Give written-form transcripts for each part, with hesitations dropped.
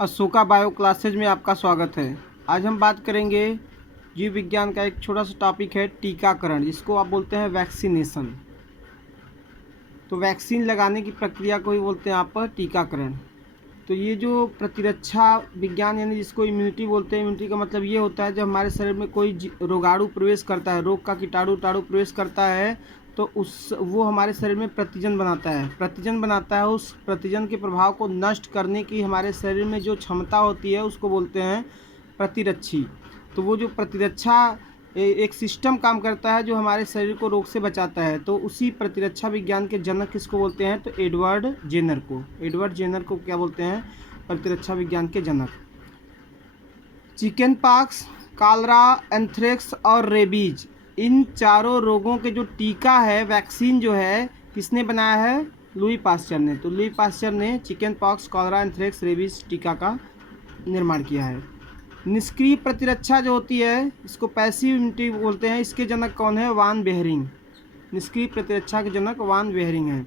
Ashoka bio classes में आपका स्वागत है। आज हम बात करेंगे जीव विज्ञान का एक छोटा सा टॉपिक है टीकाकरण, जिसको आप बोलते हैं वैक्सीनेशन। तो वैक्सीन लगाने की प्रक्रिया को ही बोलते हैं आप टीकाकरण। तो ये जो प्रतिरक्षा विज्ञान यानी जिसको इम्यूनिटी बोलते हैं, इम्यूनिटी का मतलब ये होता है जब हमारे शरीर में कोई रोगाणु प्रवेश करता है, रोग का कीटाणु प्रवेश करता है तो वो हमारे शरीर में प्रतिजन बनाता है। उस प्रतिजन के प्रभाव को नष्ट करने की हमारे शरीर में जो क्षमता होती है उसको बोलते हैं प्रतिरक्षी। तो वो जो प्रतिरक्षा एक सिस्टम काम करता है जो हमारे शरीर को रोग से बचाता है। तो उसी प्रतिरक्षा विज्ञान के जनक किसको बोलते हैं? तो एडवर्ड जेनर को क्या बोलते हैं? प्रतिरक्षा विज्ञान के जनक। चिकन पॉक्स, कॉलरा, एंथ्रेक्स और रेबीज, इन चारों रोगों के जो टीका है, वैक्सीन जो है, किसने बनाया है? लुई पास्चर ने। तो लुई पास्चर ने chicken pox, cholera, anthrax, rabies टीका का निर्माण किया है। निष्क्रिय प्रतिरक्षा जो होती है इसको पैसिव इम्यूनिटी बोलते हैं। इसके जनक कौन है? वान बेहरिंग। निष्क्रिय प्रतिरक्षा के जनक वान बेहरिंग है।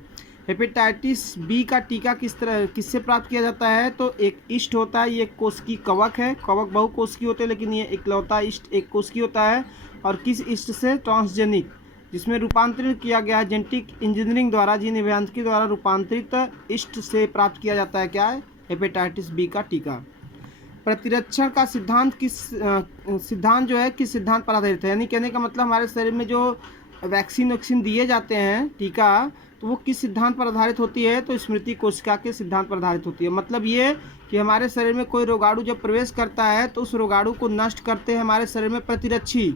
हेपेटाइटिस बी का टीका किससे प्राप्त किया जाता है? तो एक इष्ट होता है, ये कोशिकी कवक है। कवक बहुकोशिकीय होते हैं लेकिन ये इकलौता इष्ट एक कोशिकीय होता है। और किस इष्ट से? ट्रांसजेनिक, जिसमें रूपांतरित किया गया है जेनेटिक इंजीनियरिंग द्वारा, जीन अभियांत्रिकी द्वारा रूपांतरित इष्ट से प्राप्त किया जाता है। क्या है? हेपेटाइटिस बी का टीका। प्रतिरक्षण का सिद्धांत किस सिद्धांत पर आधारित है? यानी कहने का मतलब हमारे शरीर में जो वैक्सीन दिए जाते हैं टीका, तो वो किस सिद्धांत पर आधारित होती है? तो स्मृति कोशिका के सिद्धांत पर आधारित होती है। मतलब ये कि हमारे शरीर में कोई रोगाणु जब प्रवेश करता है तो उस रोगाणु को नष्ट करते हैं हमारे शरीर में प्रतिरक्षी।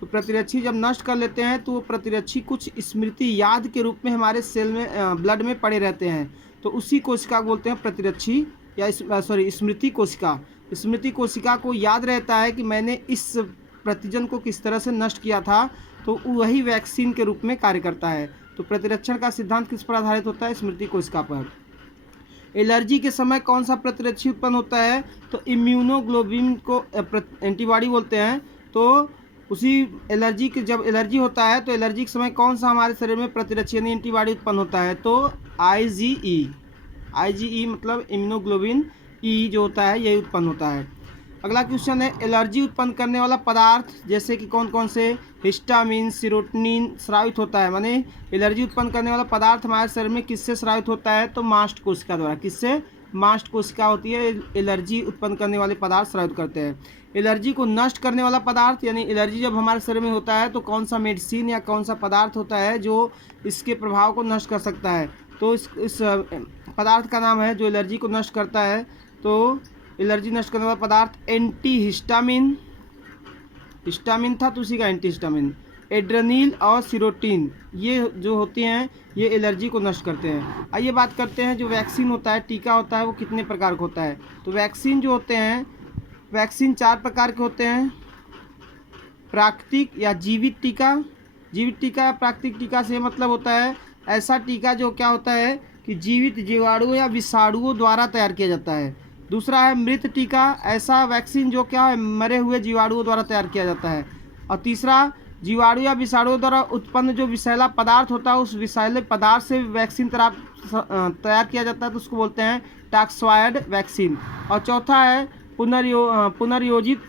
तो प्रतिरक्षी जब नष्ट कर लेते हैं तो वो प्रतिरक्षी कुछ स्मृति याद के रूप में हमारे सेल में ब्लड में पड़े रहते हैं। तो उसी कोशिका को बोलते हैं प्रतिरक्षी या स्मृति कोशिका। स्मृति कोशिका को याद रहता है कि मैंने इस प्रतिजन को किस तरह से नष्ट किया था, तो वही वैक्सीन के रूप में कार्य करता है। तो प्रतिरक्षण का सिद्धांत किस पर आधारित होता है? स्मृति कोशिका पर। एलर्जी के समय कौन सा प्रतिरक्षी उत्पन्न होता है? तो इम्यूनोग्लोबिन को एंटीबॉडी बोलते हैं। तो उसी एलर्जी के जब एलर्जी होता है तो एलर्जी के समय कौन सा हमारे शरीर में प्रतिरक्षी यानी एंटीबॉडी उत्पन्न होता है? तो आईजीई मतलब इम्यूनोग्लोबिन ई जो होता है यही उत्पन्न होता है। अगला क्वेश्चन है, एलर्जी उत्पन्न करने वाला पदार्थ जैसे कि कौन कौन से? हिस्टामिन, सीरोटोनिन स्रावित होता है। माने एलर्जी उत्पन्न करने वाला पदार्थ हमारे शरीर में किससे स्रावित होता है? तो मास्ट कोशिका द्वारा। किससे? मास्ट कोशिका होती है एलर्जी उत्पन्न करने वाले पदार्थ स्रावित करते हैं। एलर्जी को नष्ट करने वाला पदार्थ यानी एलर्जी जब हमारे शरीर में होता है तो कौन सा मेडिसिन या कौन सा पदार्थ होता है जो इसके प्रभाव को नष्ट कर सकता है? तो इस पदार्थ का नाम है जो एलर्जी को नष्ट करता है। तो एलर्जी नष्ट करने वाला पदार्थ एंटी हिस्टामिन था तो उसी का एंटी हिस्टामिन। एड्रेनिल और सीरोटिन ये जो होती हैं ये एलर्जी को नष्ट करते हैं। आइए बात करते हैं जो वैक्सीन होता है, टीका होता है, वो कितने प्रकार का होता है? तो वैक्सीन जो होते हैं, वैक्सीन 4 प्रकार के होते हैं। प्राकृतिक या जीवित टीका। जीवित टीका या प्राकृतिक टीका से मतलब होता है ऐसा टीका जो क्या होता है कि जीवित जीवाणुओं या विषाणुओं द्वारा तैयार किया जाता है। दूसरा है मृत टीका, ऐसा वैक्सीन जो क्या है मरे हुए जीवाणुओं द्वारा तैयार किया जाता है। और तीसरा जीवाणु या विषाणुओं द्वारा उत्पन्न जो विषैला पदार्थ होता है उस विषैले पदार्थ से वैक्सीन तैयार किया जाता है तो उसको बोलते हैं टॉक्सॉइड वैक्सीन। और चौथा है पुनर्योजित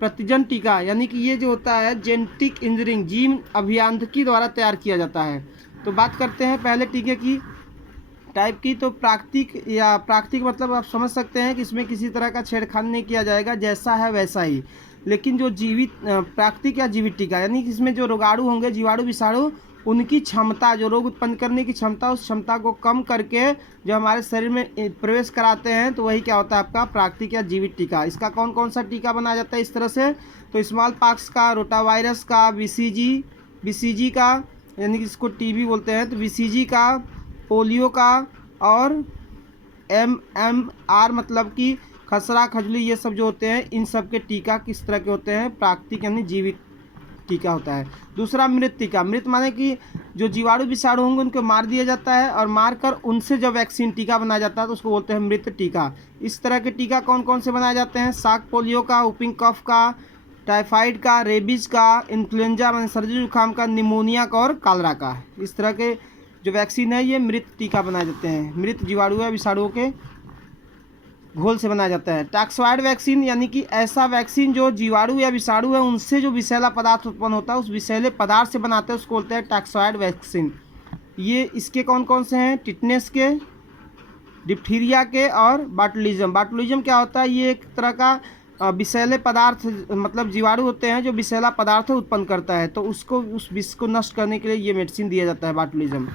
प्रतिजन टीका, यानी कि ये जो होता है जेनेटिक इंजीनियरिंग जीन अभियांत्रिकी द्वारा तैयार किया जाता है। तो बात करते हैं पहले टीके की टाइप की। तो प्राकृतिक मतलब आप समझ सकते हैं कि इसमें किसी तरह का छेड़खानी नहीं किया जाएगा, जैसा है वैसा ही। लेकिन जो जीवित प्राकृतिक या जीवित टीका यानी कि इसमें जो रोगाणु होंगे, जीवाणु विषाणु, उनकी क्षमता जो रोग उत्पन्न करने की क्षमता, उस क्षमता को कम करके जो हमारे शरीर में प्रवेश कराते हैं तो वही क्या होता है आपका प्राकृतिक या जीवित टीका। इसका कौन कौन सा टीका बनाया जाता है इस तरह से? तो स्मॉल पॉक्स का, रोटावायरस का, बीसीजी का यानी कि इसको टीबी बोलते हैं, तो बीसीजी का, पोलियो का, और MMR मतलब कि खसरा, खजली, ये सब जो होते हैं इन सब के टीका किस तरह के होते हैं? प्राकृतिक यानी जीवित टीका होता है। दूसरा मृत टीका। मृत माने कि जो जीवाणु विषाणु होंगे उनको मार दिया जाता है और मारकर उनसे जब वैक्सीन टीका बनाया जाता है तो उसको बोलते हैं मृत टीका। इस तरह के टीका कौन कौन से बनाए जाते हैं? साक पोलियो का, वुपिंग कफ का, टाइफाइड का, रेबीज का, इन्फ्लुएंजा माने सर्दी जुकाम का, निमोनिया का और कॉलरा का। इस तरह के जो वैक्सीन है ये मृत टीका बनाए जाते हैं, मृत जीवाणु या विषाणुओं के घोल से बनाया जाता है। टॉक्सॉइड वैक्सीन यानी कि ऐसा वैक्सीन जो जीवाणु या विषाणु है उनसे जो विषैला पदार्थ उत्पन्न होता है उस विषैले पदार्थ से बनाते हैं, उसको बोलते हैं टॉक्सॉइड वैक्सीन। ये इसके कौन कौन से हैं? टिटनेस के, डिप्थीरिया के और बाटुलिज्म। बाटुलिज्म क्या होता है? ये एक तरह का विषैले पदार्थ मतलब जीवाणु होते हैं जो विषैला पदार्थ उत्पन्न करता है, तो उसको उस विष को नष्ट करने के लिए ये मेडिसिन दिया जाता है, बाटुलिज्म।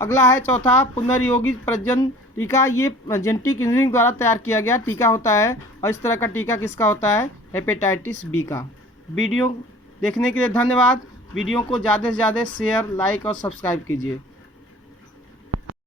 अगला है चौथा पुनर्योगी प्रजनन टीका। ये जेनेटिक इंजीनियरिंग द्वारा तैयार किया गया टीका होता है और इस तरह का टीका किसका होता है? हेपेटाइटिस बी का। वीडियो देखने के लिए धन्यवाद। वीडियो को ज़्यादा से ज़्यादा शेयर, लाइक और सब्सक्राइब कीजिए।